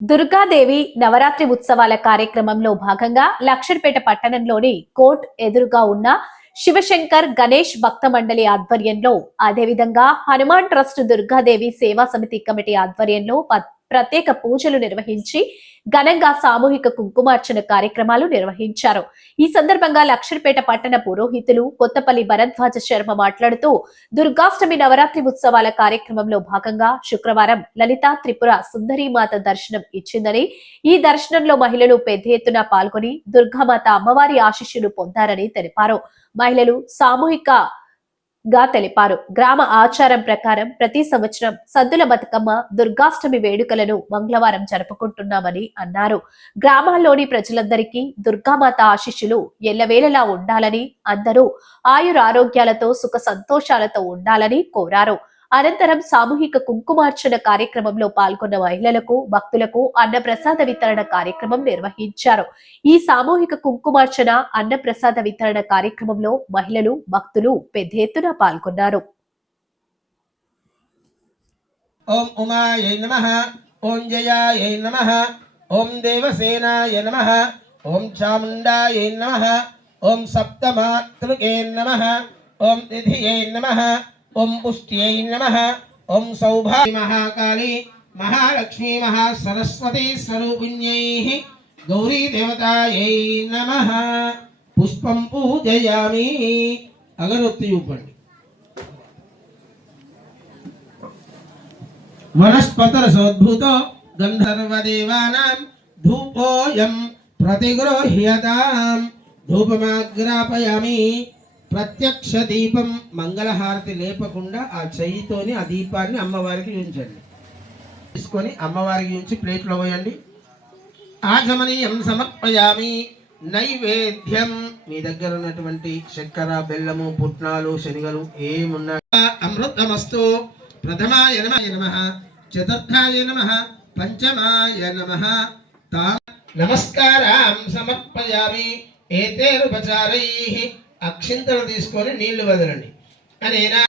దుర్గాదేవి నవరాత్రి ఉత్సవాల కార్యక్రమంలో భాగంగా లక్షర్పేట పట్టణంలోని కోర్ట్ ఎదురుగా ఉన్న శివశంకర్ గణేష్ భక్త మండలి ఆధ్వర్యంలో అదేవిధంగా హనుమాన్ ట్రస్ట్ దుర్గాదేవి సేవా సమితి కమిటీ ఆధ్వర్యంలో ప్రత్యేక పూజలు నిర్వహించి ఘనంగా సామూహిక కుంకుమార్చన కార్యక్రమాలు నిర్వహించారు. ఈ సందర్భంగా లక్షర్పేట పట్టణ పురోహితులు కొత్తపల్లి భరద్వాజ శర్మ మాట్లాడుతూ దుర్గాష్టమి నవరాత్రి ఉత్సవాల కార్యక్రమంలో భాగంగా శుక్రవారం లలిత త్రిపుర సుందరీమాత దర్శనం ఇచ్చిందని ఈ దర్శనంలో మహిళలు పెద్ద ఎత్తున పాల్గొని దుర్గామాత అమ్మవారి ఆశీస్సులు పొందారని తెలిపారు. మహిళలు సామూహిక గా తెలిపారు. గ్రామ ఆచారం ప్రకారం ప్రతి సంవత్సరం సద్దుల బతుకమ్మ దుర్గాష్టమి వేడుకలను మంగళవారం జరుపుకుంటున్నామని అన్నారు. గ్రామాల్లోని ప్రజలందరికీ దుర్గామాత ఆశీస్సులు ఎల్లవేళలా ఉండాలని అందరూ ఆయురారోగ్యాలతో సుఖ సంతోషాలతో ఉండాలని కోరారు. అనంతరం సామూహిక కుంకుమార్చన కార్యక్రమంలో పాల్గొన్న మహిళలకు భక్తులకు అన్నప్రసాద వితరణ కార్యక్రమం నిర్వహించారు. ఈ సామూహిక కుంకుమార్చన అన్నప్రసాద వితరణ కార్యక్రమంలో మహిళలు భక్తులు పెద్ద ఎత్తున పాల్గొన్నారు. ఓం ఉమాయై నమ ఓం జయాయై నమ ఓం దేవసేనాయ నమ ఓం చాముండాయై నమ ఓం సప్తమాతృకే నమ ఓం నిధియై నమ ఓం పుష్ట్యై నమ ఓం సౌభా మహాకాళీ మహాలక్ష్మీ మహాసరస్వతీ స్వరూపిణ్యై గౌరీ దేవతాయై నమ పుష్పం పూజయామి అగరొత్తి చూపండి వనస్పతరసోద్భూతో గంధర్వదేవానాం ధూపోయం ప్రతిగృహ్యతాం ధూపమాగ్రాపయామి ప్రత్యక్ష దీపం మంగళహారతి లేపకుండా ఆ చెయ్యితోని ఆ దీపాన్ని అమ్మవారికి ఉంచండి తీసుకొని అమ్మవారికి ఉంచి ప్లేట్లో పోయండి. ఆచమనీయం సమర్పయామి. నైవేద్యం. మీ దగ్గర ఉన్నటువంటి చక్కెర బెల్లము పుట్నాలు శనగలు ఏమున్నా అమృతమస్తు. ప్రథమాయ నమ నమ. చతుర్థాయ నమ. పంచమాయ నమ. తా నమస్కారం సమర్పయామి. ఏతేరుపచారై. అక్షింతలు తీసుకొని నీళ్ళు వదలండి. అనేనా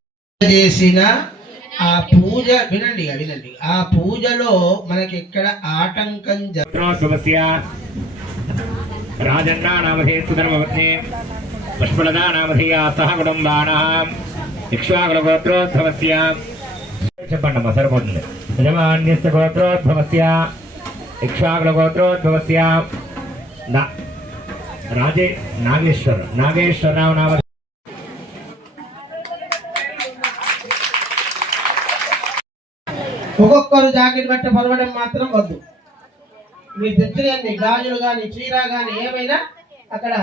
చేసిన ఆ పూజ వినండి ఇక వినండి. ఆ పూజలో మనకి ఎక్కడ ఆటంకం జ పుత్రోద్భవస్య రాజన్నానామధే సుధర్మపత్నే పుష్పలదానామధేయ సహ కుటుంబానాం. ఇక్ష్వాకులగోత్రోద్భవస్య చెప్పండి అమ్మా సరిపోతుంది. యజమాన్యస్య గోత్రోద్భవస్య. ఇక్ష్వాకులగోత్రోద్భవస్య నా రాజే నాగేశ్వర నాగేశ్వరరావు నామ ఒక్కొక్కరు జాకెట్ బట్ట పొలవడం మాత్రం వద్దు. మీ తెచ్చినన్ని గాజులు కానీ చీర కానీ ఏమైనా అక్కడ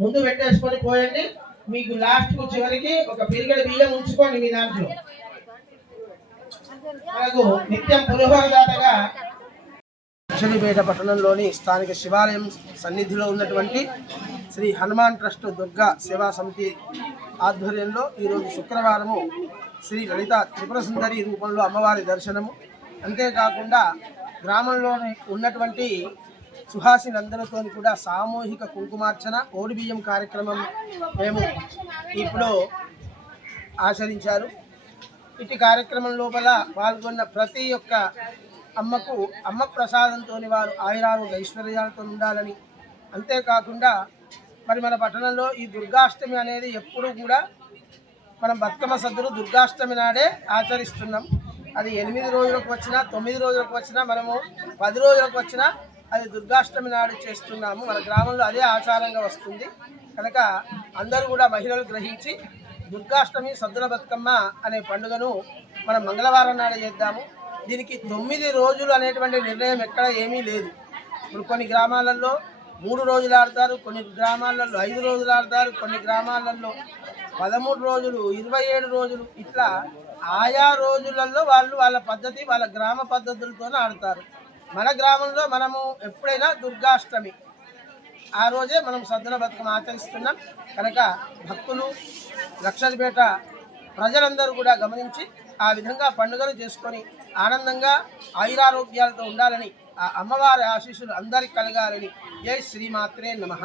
ముందు పెట్టేసుకొని పోయండి. మీకు లాస్ట్కు చివరికి ఒక పిరిగడి బియ్యం ఉంచుకోండి మీ దాంట్లో. మనకు నిత్యం పులిహోరదాతగా దక్షిణపేట పట్టణంలోని స్థానిక శివాలయం సన్నిధిలో ఉన్నటువంటి శ్రీ హనుమాన్ ట్రస్ట్ దుర్గా సేవా సమితి ఆధ్వర్యంలో ఈరోజు శుక్రవారము శ్రీ లలిత త్రిపుర సుందరి రూపంలో అమ్మవారి దర్శనము. అంతేకాకుండా గ్రామంలో ఉన్నటువంటి సుహాసినందరితో కూడా సామూహిక కుంకుమార్చన ఓడిబియ్యం కార్యక్రమం మేము ఇప్పుడు ఆచరించారు. ఇటు కార్యక్రమం లోపల పాల్గొన్న ప్రతి ఒక్క అమ్మకు అమ్మ ప్రసాదంతో వారు ఆయురారోగ్య ఐశ్వర్యాలతో ఉండాలని. అంతేకాకుండా మరి మన పట్టణంలో ఈ దుర్గాష్టమి అనేది ఎప్పుడూ కూడా మనం బతుకమ్మ సద్దులు దుర్గాష్టమి నాడే ఆచరిస్తున్నాం. అది ఎనిమిది రోజులకు వచ్చినా తొమ్మిది రోజులకు వచ్చినా మనము పది రోజులకు వచ్చినా అది దుర్గాష్టమి నాడు చేస్తున్నాము. మన గ్రామంలో అదే ఆచారంగా వస్తుంది. కనుక అందరూ కూడా మహిళలు గ్రహించి దుర్గాష్టమి సద్దుల బతుకమ్మ అనే పండుగను మనం మంగళవారం నాడు చేద్దాము. దీనికి తొమ్మిది రోజులు అనేటువంటి నిర్ణయం ఎక్కడ ఏమీ లేదు. ఇప్పుడు కొన్ని గ్రామాలలో మూడు రోజులు ఆడతారు కొన్ని గ్రామాలలో ఐదు రోజులు ఆడతారు కొన్ని గ్రామాలలో పదమూడు రోజులు ఇరవై ఏడు రోజులు ఇట్లా ఆయా రోజులలో వాళ్ళు వాళ్ళ పద్ధతి వాళ్ళ గ్రామ పద్ధతులతోనే ఆడతారు. మన గ్రామంలో మనము ఎప్పుడైనా దుర్గాష్టమి ఆ రోజే మనం సద్దుల బతుకం ఆచరిస్తున్నాం. కనుక భక్తులు లక్షలపేట ప్రజలందరూ కూడా గమనించి ఆ విధంగా పండుగలు చేసుకొని ఆనందంగా ఆయురారోగ్యాలతో ఉండాలని ఆ అమ్మవారి ఆశీస్సులు అందరికి కలగాలని జై శ్రీమాత్రే నమః.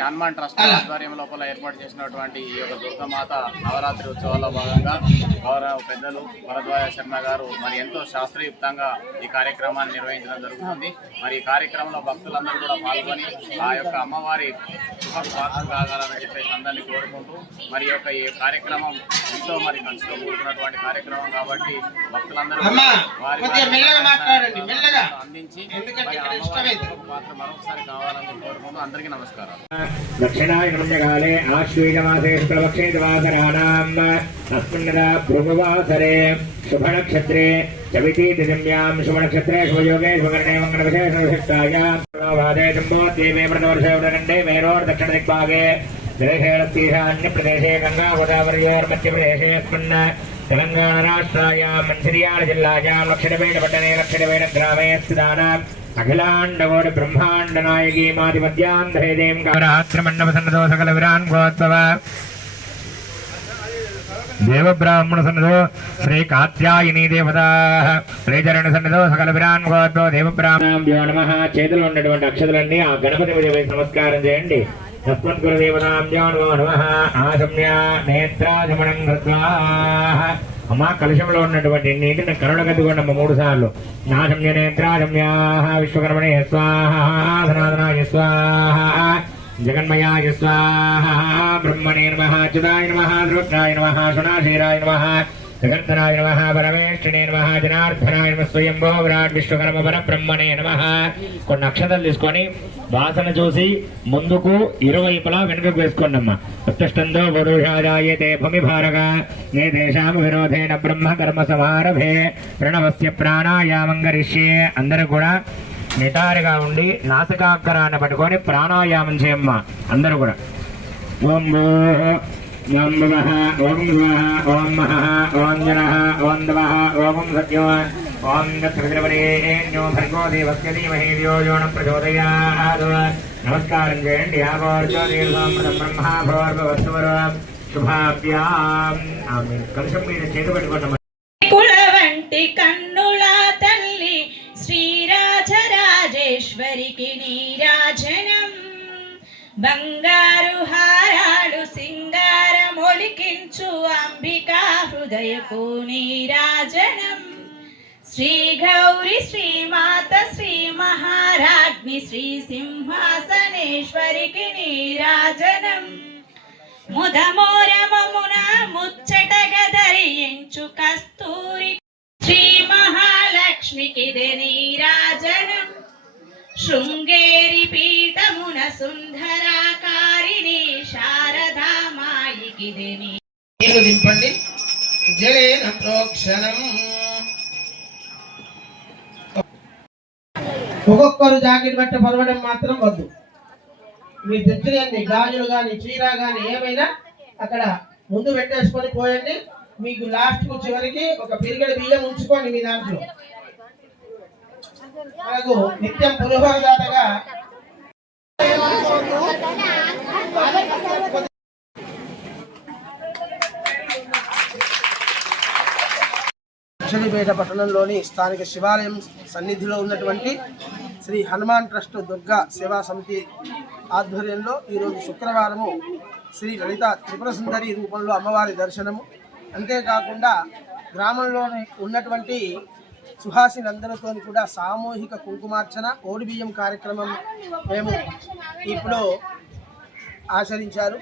హనుమాన్ ట్రస్ట్. ఆధ్వర్యం లోపల ఏర్పాటు చేసినటువంటి ఈ యొక్క దుర్గమాత నవరాత్రి ఉత్సవాల్లో భాగంగా గౌరవ పెద్దలు భరద్వాజ శర్మ గారు మరి ఎంతో శాస్త్రయుక్తంగా ఈ కార్యక్రమాన్ని నిర్వహించడం జరుగుతుంది మరి ఈ కార్యక్రమంలో భక్తులందరూ కూడా పాల్గొని ఆ యొక్క అమ్మవారి శుభస్వార్థం కాగలని చెప్పేసి అందరినీ కోరుకుంటూ మరి యొక్క ఈ కార్యక్రమం ఎంతో మరి ఖర్చుతో కూడుకున్నటువంటి కార్యక్రమం కాబట్టి భక్తులందరూ వారి. అందించి. పాత్ర మరొకసారి కావాలని అందరికీ నమస్కారం దక్షిణాయనకాలే ఆశ్వేజమాసే శుక్లపక్షే ద్వాసరాణాం తస్మిన్నదా భృగువాసరే శుభనక్షత్రే చవితి దిజమ్యాం శుభనక్షత్రే శుభయోగే శుభకరణే మంగళవిషే శుభశక్తాయాదే సంభోద్వీపే ప్రదవర్షే మేరోర్ దక్షిణ దిగ్భాగే. దేశేణీరాన్య ప్రదేశే గంగా గోదావరియోర్మధ్యప్రదేశేస్మిన్ తెలంగాణ రాష్ట్రాయాం మంచిర్యాల జిల్లాయాం లక్షణపేట పట్టణే లక్షణపేట గ్రామే స్థితానా. అఖిలాండకోటి బ్రహ్మాండ నాయకీ మాదిమధ్యాంధేదేం రాత్రిమండప సన్నదో సకల విరాన్ గోత్సవ దేవ బ్రాహ్మణ సన్నదో శ్రీ కాత్యాయని దేవతా శ్రీచరణ సన్నదో సకల విరాన్ గోత్వ దేవ బ్రాహ్మణ్యో నమ. చేతిలో ఉన్నటువంటి అక్షతలన్నీ ఆ గణపతి నమస్కారం చేయండి. తస్మద్గురు దేవతాంజో నమో నమ. నేత్రాజమనం కృత్వా అమ్మా కలుషంలో ఉన్నటువంటి నీటిని కరుణగద్దుకోండమ్మ మూడు సార్లు. నాశమ్య నేత్రాశమ్యా విశ్వకర్మణే స్వాహనాథనాయ స్వాహ జగన్మయాయ స్వాహ బ్రహ్మణే నమ అచ్యుతాయ నమ రుద్రాయ నమ సునాశీరాయ నమ. జగంతనాయ నమ పరమేష్ఠినే నమ జనార్దనాయ నమ స్వయంభో విరాట్ విశ్వకర్మ పరబ్రహ్మణే నమ కొన్ని అక్షతలు తీసుకొని వాసన చూసి ముందుకు ఇరువైపులా వెనుకకు వేసుకోండి అమ్మా ఉత్తిష్టందో వరుషాదాయతే భూమి భారగ. ఏ దేశాము విరోధేన బ్రహ్మ కర్మ సమారభే. ప్రణవస్య ప్రాణాయామం గరిష్యే అందరూ కూడా నిటారుగా ఉండి నాసికాగ్రాన్ని పట్టుకొని ప్రాణాయామం చేయమ్మ. అందరూ కూడా. ఓం ఓం భువః ఓం భువః ఓం మహః ఓం జనః ఓం దవః ఓం సత్యో ఓం దత్సవిద్రవరేణ్యో భర్గో దేవస్య ధీమహి ధియో యో న ప్రచోదయాత్ నమస్కారం చేయండి యాగోర్జోదీర్ఘం బ్రహ్మ భోర్భవస్వర శుభాభ్యాం ఆమె కలుషం మీద చేతి పెట్టుకోండి కులవంటి కన్నుల తల్లి శ్రీరాజరాజేశ్వరికి నీరాజనం బంగారు హారాడు సింగారు మొలికించు అంబికా హృదయకు నీరాజనం. శ్రీ గౌరి శ్రీమాత శ్రీ మహారాజ్ని శ్రీ సింహాసనేశ్వరికి నీరాజనం. ముదమోరమమున ముచ్చటగా ధరించు కస్తూరి శ్రీ మహాలక్ష్మికి నీరాజనం. శృంగేరి పీఠమున సుందరాకారిణి శారదా నీరు దింపండి. జలేన ప్రోక్షణం. ఒక్కొక్కరు జాకెట్ బట్ట పరవడం మాత్రం వద్దు. మీ తెచ్చినన్ని గాజులు కానీ చీర కానీ ఏమైనా అక్కడ ముందు పెట్టేసుకొని పోయండి. మీకు లాస్ట్కు చివరికి ఒక పిరిగడి బియ్యం ఉంచుకోండి మీ దాంట్లో. మనకు నిత్యం పులిహోరదాతగా లక్షడిపేట పట్టణంలోని స్థానిక శివాలయం సన్నిధిలో ఉన్నటువంటి శ్రీ హనుమాన్ ట్రస్ట్ దుర్గా సేవా సమితి ఆధ్వర్యంలో ఈరోజు శుక్రవారము శ్రీ లలిత త్రిపుర సుందరి రూపంలో అమ్మవారి దర్శనము. అంతేకాకుండా గ్రామంలోని ఉన్నటువంటి సుహాసినందరితో కూడా సామూహిక కుంకుమార్చన ఓడిబియ్యం కార్యక్రమం మేము ఇప్పుడు ఆచరించారు.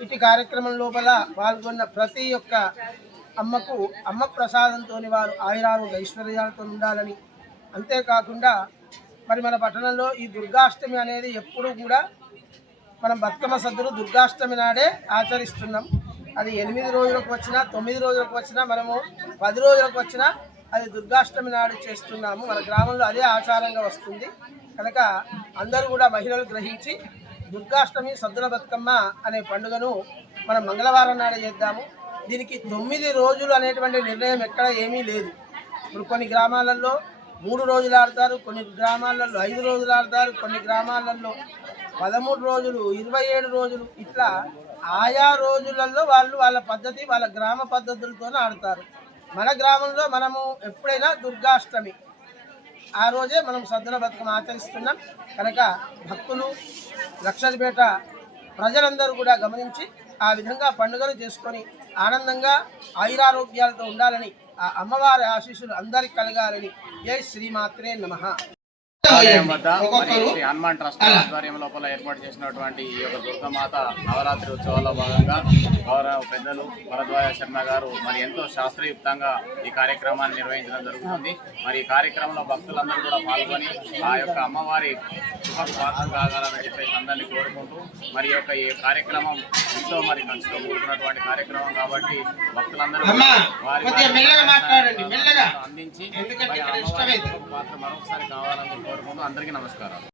ఇటు కార్యక్రమం లోపల పాల్గొన్న ప్రతి ఒక్క అమ్మకు అమ్మ ప్రసాదంతో వారు ఆయురారోగ్య ఐశ్వర్యాలతో ఉండాలని. అంతేకాకుండా మరి మన పట్టణంలో ఈ దుర్గాష్టమి అనేది ఎప్పుడూ కూడా మనం బతుకమ్మ సద్దులు దుర్గాష్టమి నాడే ఆచరిస్తున్నాం. అది ఎనిమిది రోజులకు వచ్చినా తొమ్మిది రోజులకు వచ్చినా మనము పది రోజులకు వచ్చినా అది దుర్గాష్టమి నాడు చేస్తున్నాము. మన గ్రామంలో అదే ఆచారంగా వస్తుంది. కనుక అందరూ కూడా మహిళలు గ్రహించి దుర్గాష్టమి సద్దుల బతుకమ్మ అనే పండుగను మనం మంగళవారం నాడు చేద్దాము. దీనికి తొమ్మిది రోజులు అనేటువంటి నిర్ణయం ఎక్కడ ఏమీ లేదు. ఇప్పుడు కొన్ని గ్రామాలలో మూడు రోజులు ఆడతారు కొన్ని గ్రామాలలో ఐదు రోజులు ఆడతారు కొన్ని గ్రామాలలో పదమూడు రోజులు ఇరవై ఏడు రోజులు ఇట్లా ఆయా రోజులలో వాళ్ళు వాళ్ళ పద్ధతి వాళ్ళ గ్రామ పద్ధతులతోనే ఆడతారు. మన గ్రామంలో మనము ఎప్పుడైనా దుర్గాష్టమి ఆ రోజే మనం సద్దుల బతుకమ్మ ఆచరిస్తున్నాం. కనుక భక్తులు లక్షలపేట ప్రజలందరూ కూడా గమనించి ఆ విధంగా పండుగలు చేసుకొని ఆనందంగా ఆయురారోగ్యాలతో ఉండాలని ఆ అమ్మవారి ఆశీస్సులు అందరికి కలగాలని జై శ్రీమాత్రే నమః. హనుమాన్ ట్రస్ట్ ఆధ్వర్యం లోపల ఏర్పాటు చేసినటువంటి ఈ యొక్క దుర్గమాత నవరాత్రి ఉత్సవాల్లో భాగంగా గౌరవ పెద్దలు భరద్వాజ శర్మ గారు మరి ఎంతో శాస్త్రయుక్తంగా ఈ కార్యక్రమాన్ని నిర్వహించడం జరుగుతుంది. మరి ఈ కార్యక్రమంలో భక్తులందరూ కూడా పాల్గొని ఆ యొక్క అమ్మవారి పాత్ర కాగలరని చెప్పేసి అందరినీ కోరుకుంటూ మరి యొక్క ఈ కార్యక్రమం ఎంతో మరి ఖర్చుతో కూడుకున్నటువంటి కార్యక్రమం కాబట్టి భక్తులందరూ వారి. అందించి పాత్ర మరొకసారి కావాలని కోరుకుంటూ అందరికీ నమస్కారాలు.